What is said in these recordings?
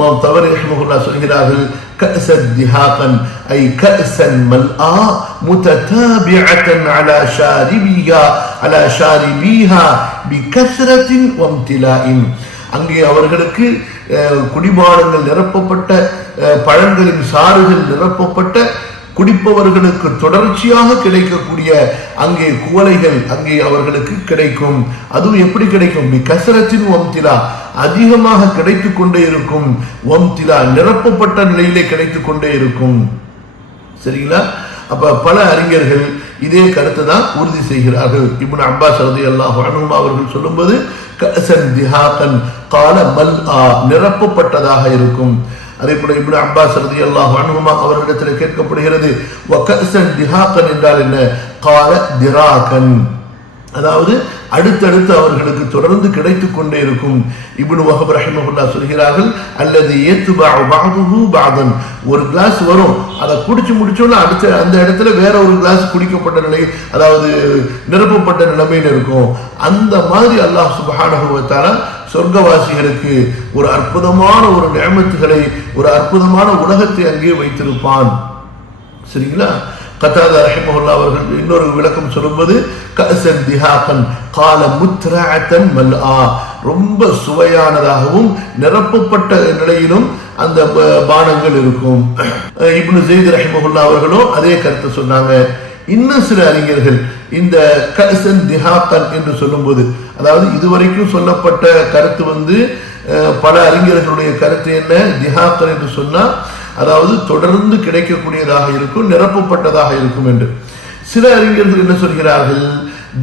இமாம் தவறு ரஹ்மகுல்லா சொல்கிறார்கள் கசன் திஹாகன் ஐ கசன் மல்ஆ முததாபிஅத்தன் அலா ஷாரிபிஹா அலா ஷாரிபிஹா பிகஸ்ரத்தின் வம்திலாயின் அங்கே அவர்களுக்கு குடிபானங்கள் நிரப்பப்பட்ட பழங்களின் சாறுகள் நிரப்பப்பட்ட குடிப்பவர்களுக்கு தொடர்ச்சியாக கிடைக்கக்கூடிய அங்கே குவளைகள் அங்கே அவர்களுக்கு கிடைக்கும். அதுவும் எப்படி கிடைக்கும்? கசரத்தின் ஒம்திலா அதிகமாக கிடைத்துக் கொண்டே இருக்கும். ஒம்திலா நிரப்பப்பட்ட நிலையிலே கிடைத்துக் கொண்டே இருக்கும். சரிங்களா? அப்ப பல அறிஞர்கள் இதே கருத்தை தான் உறுதி செய்கிறார்கள். இப்னு அப்பாஸ் ரலியல்லாஹு அன்ஹு அவர்கள் சொல்லும்போது கசன் திஹாகன் கால மல் ஆ நிரப்பப்பட்டதாக இருக்கும். அதே போல இப்படி அப்பாஸ் ரலியல்லாஹு அன்ஹுமா அவர்களிடத்தில் கேட்கப்படுகிறது திஹாக்கன் என்றால் என்ன? கால திராகன். அதாவது அடுத்தடுத்து அவர்களுக்கு தொடர்ந்து கிடைத்து கொண்டே இருக்கும். இப்னு வஹப் ரஹிமஹுல்லா சொல்கிறார்கள் அல்லது ஏத்து பாதன். ஒரு கிளாஸ் வரும் அதை குடிச்சு முடிச்சோன்னா அடுத்த அந்த இடத்துல வேற ஒரு கிளாஸ் குடிக்கப்பட்ட நிலை அதாவது நிரப்பப்பட்ட நிலைமையில் இருக்கும். அந்த மாதிரி அல்லாஹ் சுப்ஹானஹு சொர்க்கவாசிகளுக்கு ஒரு அற்புதமான ஒரு நியமத்துகளை ஒரு அற்புதமான உலகத்தை அங்கே வைத்திருப்பான். சரிங்களா? கத்தாத ரஹிமஹுல்லா அவர்கள் இன்னொரு விளக்கம் சொல்லும்போது கசன் திஹாகன் கால முத்ராத்தன் மல்ஆ. ரொம்ப சுவையானதாகவும் நிரப்பப்பட்ட நிலையிலும் அந்த ப- பானங்கள் இருக்கும். இப்னு ஜெயித் ரஹிமஹுல்லா அவர்களும் அதே கருத்தை சொன்னாங்க. இன்னும் சில அறிஞர்கள் இந்த கசன் திஹாக்கன் என்று சொல்லும்போது அதாவது இதுவரைக்கும் சொல்லப்பட்ட கருத்து வந்து பல அறிஞர்களுடைய கருத்து என்ன? திஹாக்கன் என்று சொன்னால் அதாவது தொடர்ந்து கிடைக்கக்கூடியதாக இருக்கும் நிரப்பப்பட்டதாக இருக்கும் என்று. சில அறிஞர்கள் என்ன சொல்கிறார்கள்?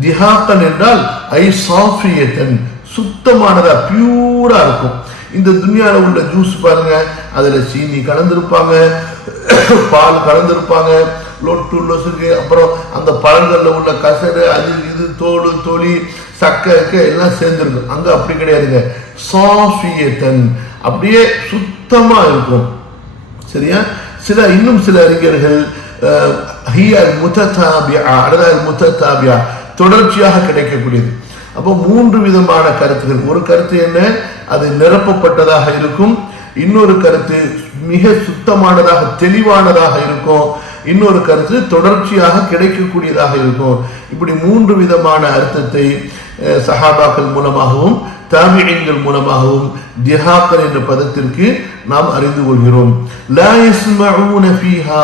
திஹாக்கன் என்றால் ஐ சாஃபியத்தன் சுத்தமானதா பியூரா இருக்கும். இந்த துன்யாவில் உள்ள ஜூஸ் பாருங்க அதில் சீனி கலந்திருப்பாங்க பால் கலந்திருப்பாங்க லொட்டு லொசுக்கு அப்புறம் அந்த பழங்கள்ல உள்ள கசரு அது இது தோல் தொலி சக்கை எல்லாம் சேர்ந்துருக்கும். அங்க அப்படி கிடையாதுங்க. சாஃபியத்தன் அப்படியே சுத்தமா இருக்கும். சரியா? சில இன்னும் சில அறிஞர்கள் அஹ், ஹிய முத்ததாபியா அல்லது தொடர்ச்சியாக கிடைக்கக்கூடியது. அப்போ மூன்று விதமான கருத்துகள். ஒரு கருத்து என்ன? அது நிரப்பப்பட்டதாக இருக்கும். இன்னொரு கருத்து மிக சுத்தமானதாக தெளிவானதாக இருக்கும். இன்னொரு கருத்து தொடர்ச்சியாக கிடைக்கக்கூடியதாக இருக்கும். இப்படி மூன்று விதமான அர்த்தத்தை அஹ், சஹாபாக்கள் மூலமாகவும் தாபியங்கள் மூலமாகவும் திஹாக்கர் என்ற பதத்திற்கு நாம் அறிந்து கொள்கிறோம். லா யஸ்மஊன ஃபீஹா.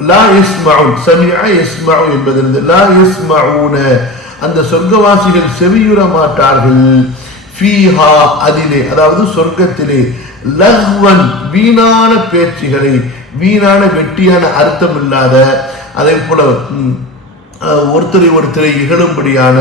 லா யஸ்மஊன் சமிஅ யஸ்மஉ என்பதிலிருந்து லா யஸ்மஊன. அந்த சொர்க்கவாசிகள் செவியுற மாட்டார்கள். ஃபீஹா அதிலே அதாவது சொர்க்கத்திலே லஹ்வன் வீணான பேச்சுகளை வீணான வெட்டியான அர்த்தம் இல்லாத அதே போல ஒருத்தரை ஒருத்தரை இகழும்படியான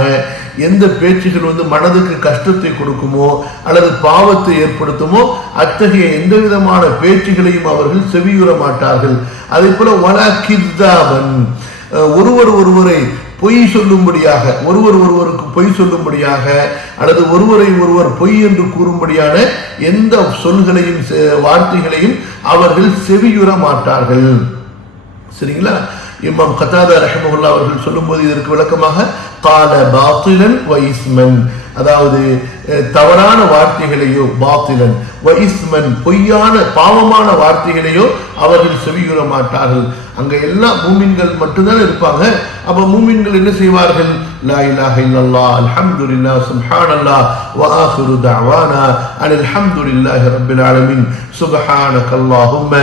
எந்த பேச்சுகள் வந்து மனதுக்கு கஷ்டத்தை கொடுக்குமோ அல்லது பாவத்தை ஏற்படுத்துமோ அத்தகைய எந்த விதமான பேச்சுகளையும் அவர்கள் செவியுற மாட்டார்கள். அதே போல வலா கித்தாபன். ஒருவர் ஒருவரை பொய் சொல்லும்படியாக ஒருவர் ஒருவருக்கு பொய் சொல்லும்படியாக அல்லது ஒருவரை ஒருவர் பொய் என்று கூறும்படியான எந்த சொல்களையும் செ- வார்த்தைகளையும் அவர்கள் செவியுற மாட்டார்கள். சரிங்களா? இமாம் கத்தாதா ரஹமுல்லா அவர்கள் சொல்லும்போது இதற்கு விளக்கமாக கால பாத்திலன் வைஸ்மன் அதாவது தவறான வார்த்தைகளையோ பாத்திலன் வைஸ்மன் பொய்யான பாவமான வார்த்தைகளையோ அவர்கள் செவியுற மாட்டார்கள். அங்க எல்லா மூமின்கள் மட்டும்தான் இருப்பாங்க. அப்போ மூமின்கள் என்ன செய்வார்கள்? லா இலாஹ இல்லல்லாஹ் அல்ஹம்துலில்லாஹ் சுப்ஹானல்லாஹ் வ ஆখিরু தஅவானா அனில் ஹம்துலில்லாஹி ரப்பில் ஆலமீன். சுப்ஹானக்கல்லாஹும்ம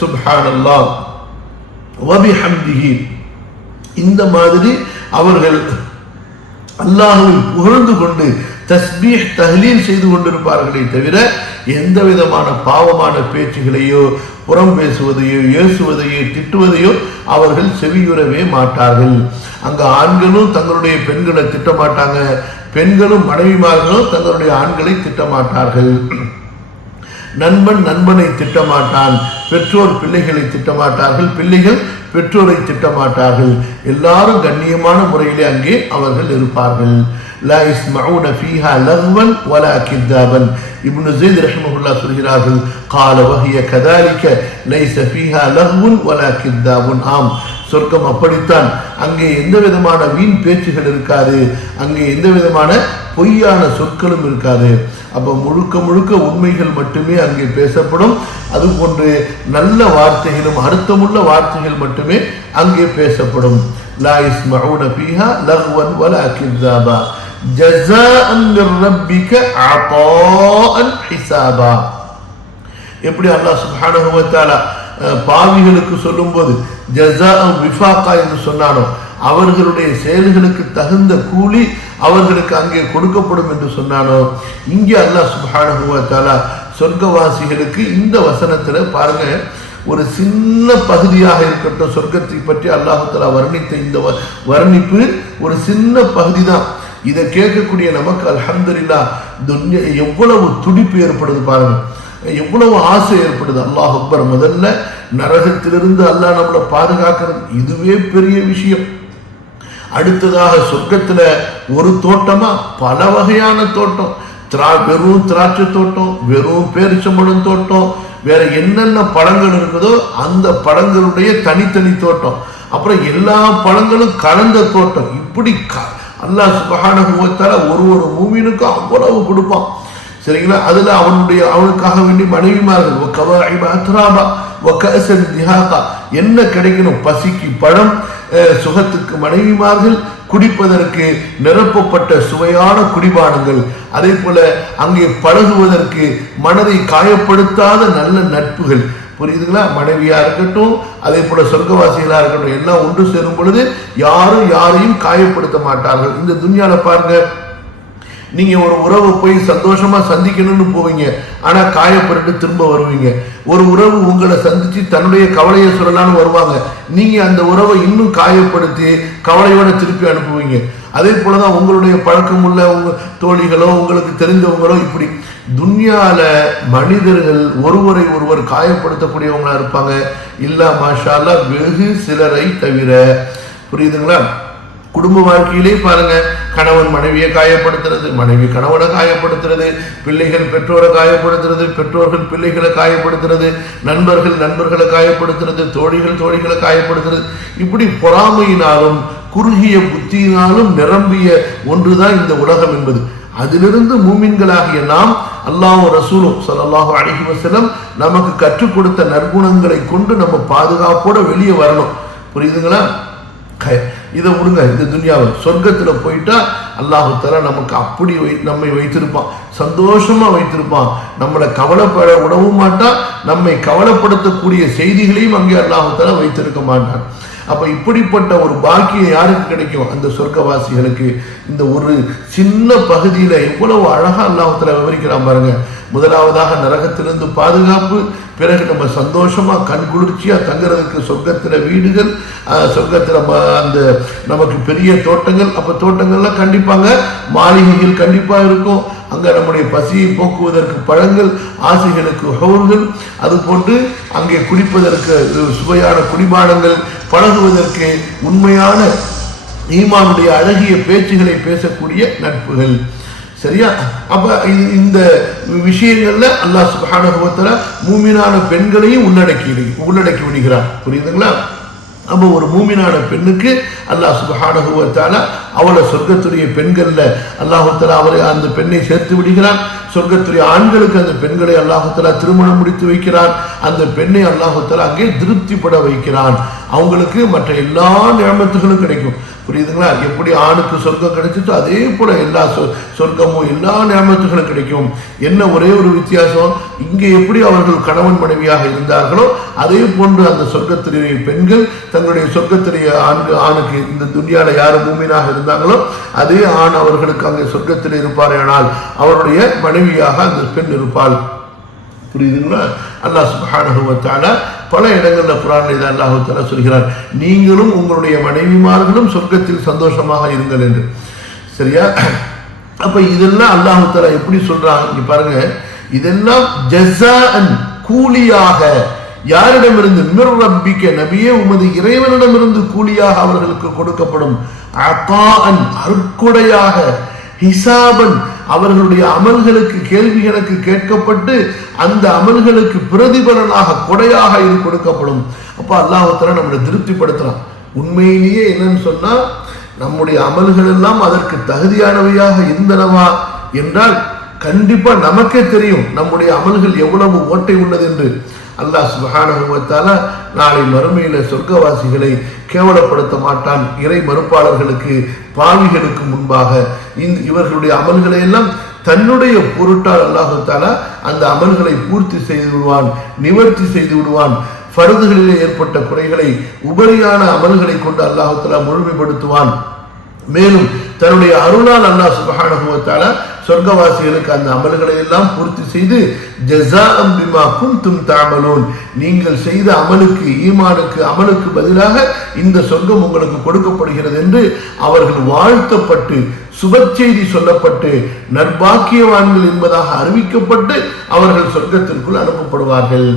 சுப்ஹானல்லாஹ். இந்த மாதிரி அவர்கள் அல்லாஹுவை புகழ்ந்து கொண்டு தஸ்பீஹ் தஹ்லீல் செய்து கொண்டிருப்பார்களே தவிர எந்த விதமான பாவமான பேச்சுகளையோ புறம் பேசுவதையோ ஏசுவதையோ திட்டுவதையோ அவர்கள் செவியுறவே மாட்டார்கள். அங்க ஆண்களும் தங்களுடைய பெண்களை திட்டமாட்டாங்க. பெண்களும் மனைவிமார்களும் தங்களுடைய ஆண்களை திட்டமாட்டார்கள். நண்பன் நண்பனை திட்டமாட்டான். பெற்றோர் பிள்ளைகளை திட்டமாட்டார்கள். பிள்ளைகள் பெற்றோரை திட்டமாட்டார்கள். எல்லாரும் கண்ணியமான முறையிலே அங்கே அவர்கள் இருப்பார்கள். லா இஸ்மவுன ஃபீஹா லஹ்வன் வலா கித்தாபன். இப்னு ஜெயித் ரஹ்மஹுல்லா சொல்கிறார்கள் கால வஹிய கதாலிக்க லைஸ ஃபீஹா லஹ்வுன் வலா கித்தாபுன். ஆம் சொர்க்கம் அப்படித்தான். அங்கே எந்த விதமான வீண் பேச்சுகள் இருக்காது. அங்கே எந்த விதமான பொய்யான சொற்களும் இருக்காது. அப்போ முழுக்க முழுக்க உண்மைகள் மட்டுமே அங்கே பேசப்படும். அது போன்று நல்ல வார்த்தைகளும் அர்த்தமுள்ள வார்த்தைகள் மட்டுமே அங்கே பேசப்படும். லா இஸ்மவுன பீஹா லஹ்வன் வலா கிர்தாபா. ஜஸாஅன் ரப்பிக அதாஅன் ஹிசாபா. எப்படி அல்லாஹ் சுப்ஹானஹு வ தஆலா பாவிகளுக்கு சொல்லும்போது ஜஸா விஃபாக்கா என்று சொன்னானோ அவர்களுடைய செயல்களுக்கு தகுந்த கூலி அவர்களுக்கு அங்கே கொடுக்கப்படும் என்று சொன்னானோ இங்கே அல்லாஹ் சுபானுவத்தாலா சொர்க்கவாசிகளுக்கு இந்த வசனத்துல பாருங்க ஒரு சின்ன பகுதியாக இருக்கட்டும் சொர்க்கத்தை பற்றி அல்லாஹு வர்ணித்த இந்த வ- வர்ணிப்பு ஒரு சின்ன பகுதி தான் இதை கேட்கக்கூடிய நமக்கு அலமதுல்லா துன்யா எவ்வளவு துடிப்பு ஏற்படுது பாருங்க. எவ்வளவு ஆசை ஏற்படுது? அல்லாஹ் அக்பர் முதல்ல நரகத்திலிருந்து அல்லாஹ் நம்மளை பாதுகாக்கிறது. இதுவே பெரிய விஷயம். அடுத்ததாக சொர்க்கத்துல ஒரு தோட்டமா? பல வகையான தோட்டம். திரா வெறும் திராட்சை தோட்டம் வெறும் பேரிச்சம்பழம் தோட்டம் வேற என்னென்ன பழங்கள் இருக்குதோ அந்த பழங்களுடைய தனித்தனி தோட்டம். அப்புறம் எல்லா பழங்களும் கலந்த தோட்டம். இப்படி க- அல்லாஹ் சுபஹானஹு ஒரு ஒரு மூவினுக்கும் அவ்வளவு கொடுப்பான். சரிங்களா? அதுல அவனுடைய அவனுக்காக வேண்டி மனைவிமார்கள் வக்கவாஇப அத்ராபா திஹாகா என்ன கிடைக்கணும்? பசிக்கு பழம் சுகத்துக்கு மனைவிமார்கள் குடிப்பதற்கு நிரப்பப்பட்ட சுவையான குடிபானங்கள். அதே போல அங்கே பழகுவதற்கு மனதை காயப்படுத்தாத நல்ல நட்புகள். புரியுதுங்களா? மனைவியா இருக்கட்டும் அதே போல சொர்க்கவாசிகளா இருக்கட்டும் எல்லாம் ஒன்று சேரும் பொழுது யாரும் யாரையும் காயப்படுத்த மாட்டார்கள். இந்த துன்யால பாருங்க. நீங்க ஒரு உறவை போய் சந்தோஷமா சந்திக்கணும்னு போவீங்க. ஆனா காயப்பட்டு திரும்ப வருவீங்க. ஒரு உறவு உங்களை சந்திச்சு தன்னுடைய கவலையை சொல்லலாம்னு வருவாங்க. நீங்க அந்த உறவை இன்னும் காயப்படுத்தி கவலையோட திருப்பி அனுப்புவீங்க. அதே போலதான் உங்களுடைய பழக்கம் உள்ள உங்க தோழிகளோ உங்களுக்கு தெரிஞ்சவங்களோ இப்படி துன்யால மனிதர்கள் ஒருவரை ஒருவர் காயப்படுத்தக்கூடியவங்களா இருப்பாங்க. இல்ல மாஷா வெகு சிலரை தவிர. புரியுதுங்களா? குடும்ப வாழ்க்கையிலே பாருங்க கணவன் மனைவியை காயப்படுத்துறது மனைவி கணவனை காயப்படுத்துறது பிள்ளைகள் பெற்றோரை காயப்படுத்துறது பெற்றோர்கள் பிள்ளைகளை காயப்படுத்துறது நண்பர்கள் நண்பர்களை காயப்படுத்துறது தோழிகள் தோழிகளை காயப்படுத்துறது. இப்படி பொறாமையினாலும் குறுகிய புத்தியினாலும் நிரம்பிய ஒன்றுதான் இந்த உலகம் என்பது. அதிலிருந்து மூமின்களாகிய நாம் அல்லாஹும் ரசூலும் ஸல்லல்லாஹு அழகி வஸல்லம் நமக்கு கற்றுக் கொடுத்த நற்குணங்களை கொண்டு நம்ம பாதுகாப்போட வெளியே வரணும். புரியுதுங்களா? இதை விடுங்க இந்த துன்யாவை. சொர்க்கத்தில் போயிட்டா அல்லாஹு நமக்கு அப்படி வை நம்மை வைத்திருப்பான். சந்தோஷமாக வைத்திருப்பான். நம்மளை கவலைப்பட விடவும் மாட்டான் நம்மை கவலைப்படுத்தக்கூடிய செய்திகளையும் அங்கே அல்லாஹு வைத்திருக்க மாட்டான். அப்போ இப்படிப்பட்ட ஒரு பாக்கியம் யாருக்கு கிடைக்கும்? அந்த சொர்க்கவாசிகளுக்கு. இந்த ஒரு சின்ன பகுதியில் எவ்வளவு அழகாக அல்லாஹத்தில் விவரிக்கிறான் பாருங்கள் முதலாவதாக நரகத்திலிருந்து பாதுகாப்பு பிறகு நம்ம சந்தோஷமாக கண் குளிர்ச்சியாக தங்குறதுக்கு சொர்க்கத்தில் வீடுகள் சொர்க்கத்தில் அந்த நமக்கு பெரிய தோட்டங்கள் அப்போ தோட்டங்கள்லாம் கண்டிப்பாங்க. மாளிகைகள் கண்டிப்பாக இருக்கும். அங்கே நம்முடைய பசியை போக்குவதற்கு பழங்கள் ஆசைகளுக்கு ஹவுர்கள் அது போன்று அங்கே குடிப்பதற்கு சுவையான குடிபானங்கள் பழகுவதற்கு உண்மையான ஈமானுடைய அழகிய பேச்சுகளை பேசக்கூடிய நட்புகள். சரியா? அப்ப இந்த விஷயங்கள்ல அல்லாஹ் சுப்ஹானஹு மூமினான பெண்களையும் உள்ளடக்கி உள்ளடக்கி விடுகிறார். புரியுதுங்களா? அப்போ ஒரு மூமினான பெண்ணுக்கு அல்லாஹ் சுப்ஹானஹு அவளை சொர்க்கத்துடைய பெண்களில் அல்லாஹுத்தலா அவரை அந்த பெண்ணை சேர்த்து விடுகிறான். சொர்க்கத்துடைய ஆண்களுக்கு அந்த பெண்களை அல்லாஹுத்தலா திருமணம் முடித்து வைக்கிறான். அந்த பெண்ணை அல்லாஹுத்தலா அங்கே திருப்திப்பட வைக்கிறான். அவங்களுக்கு மற்ற எல்லா நியமத்துகளும் கிடைக்கும். புரியுதுங்களா? எப்படி ஆணுக்கு சொர்க்கம் கிடைச்சிச்சோ அதே போல எல்லா சொ- சொர்க்கமும் எல்லா நியமத்துகளும் கிடைக்கும். என்ன ஒரே ஒரு வித்தியாசம்? இங்கே எப்படி அவர்கள் கணவன் மனைவியாக இருந்தார்களோ அதே போன்று அந்த சொர்க்கத்திலேயே பெண்கள் தங்களுடைய சொர்க்கத்திலேயே ஆண்கு ஆணுக்கு இந்த துன்யால பூமியினாக இருந்தால் இருந்தாங்களோ அதே ஆண் அவர்களுக்கு அங்கே சொர்க்கத்தில் இருப்பாரேனால் அவருடைய மனைவியாக அந்த பெண் இருப்பாள். புரியுதுங்களா? அல்லாஹ் சுப்ஹானஹு பல இடங்களில் குர்ஆன்ல இதை அல்லாஹ் சொல்கிறார். நீங்களும் உங்களுடைய மனைவிமார்களும் சொர்க்கத்தில் சந்தோஷமாக இருங்கள் என்று. சரியா? அப்போ இதெல்லாம் அல்லாஹ் எப்படி சொல்றான்? இங்க பாருங்க. இதெல்லாம் ஜஸாஅன் கூலியாக. யாரிடமிருந்து? மிர் ரப்பிக்க நபியே உமது இறைவனிடமிருந்து கூலியாக அவர்களுக்கு கொடுக்கப்படும் அத்தாஅன் அருட்கொடையாக ஹிசாபன் அவர்களுடைய அமல்களுக்கு கேள்விகளுக்கு கேட்கப்பட்டு அந்த அமல்களுக்கு பிரதிபலனாக கொடையாக இது கொடுக்கப்படும். அப்போ அல்லாஹ்வுத்தஆலா நம்மளை திருப்திப்படுத்துறான். உண்மையிலேயே என்னன்னு சொன்னா நம்முடைய அமல்கள் எல்லாம் அதற்கு தகுதியானவையாக இருந்தனவா என்றால் கண்டிப்பா நமக்கே தெரியும் நம்முடைய அமல்கள் எவ்வளவு ஓட்டை உள்ளது என்று. அல்லாஹ் சுபஹானஹு நாளை மறுமையில சொர்க்கவாசிகளை கேவலப்படுத்த மாட்டான். இறை மறுப்பாளர்களுக்கு பாவிகளுக்கு முன்பாக. இந்த இவர்களுடைய அமல்களை எல்லாம் தன்னுடைய பொருட்டால் அல்லாஹு அந்த அமல்களை பூர்த்தி செய்து விடுவான் நிவர்த்தி செய்து விடுவான். பருதுகளிலே ஏற்பட்ட குறைகளை உபரியான அமல்களை கொண்டு அல்லாஹத்தலா முழுமைப்படுத்துவான். மேலும் தன்னுடைய அருளால் அல்லாஹ் சுபஹானஹு சொர்க்கவாசிகளுக்கு அந்த அமல்களை எல்லாம் பூர்த்தி செய்து ஜஸாஅம் பிமா குன்தும் தாமலோன் நீங்கள் செய்த அமலுக்கு ஈமானுக்கு அமலுக்கு பதிலாக இந்த சொர்க்கம் உங்களுக்கு கொடுக்கப்படுகிறது என்று அவர்கள் வாழ்த்தப்பட்டு சுபச்செய்தி சொல்லப்பட்டு நற்பாக்கியவான்கள் என்பதாக அறிவிக்கப்பட்டு அவர்கள் சொர்க்கத்திற்குள் அனுப்பப்படுவார்கள்.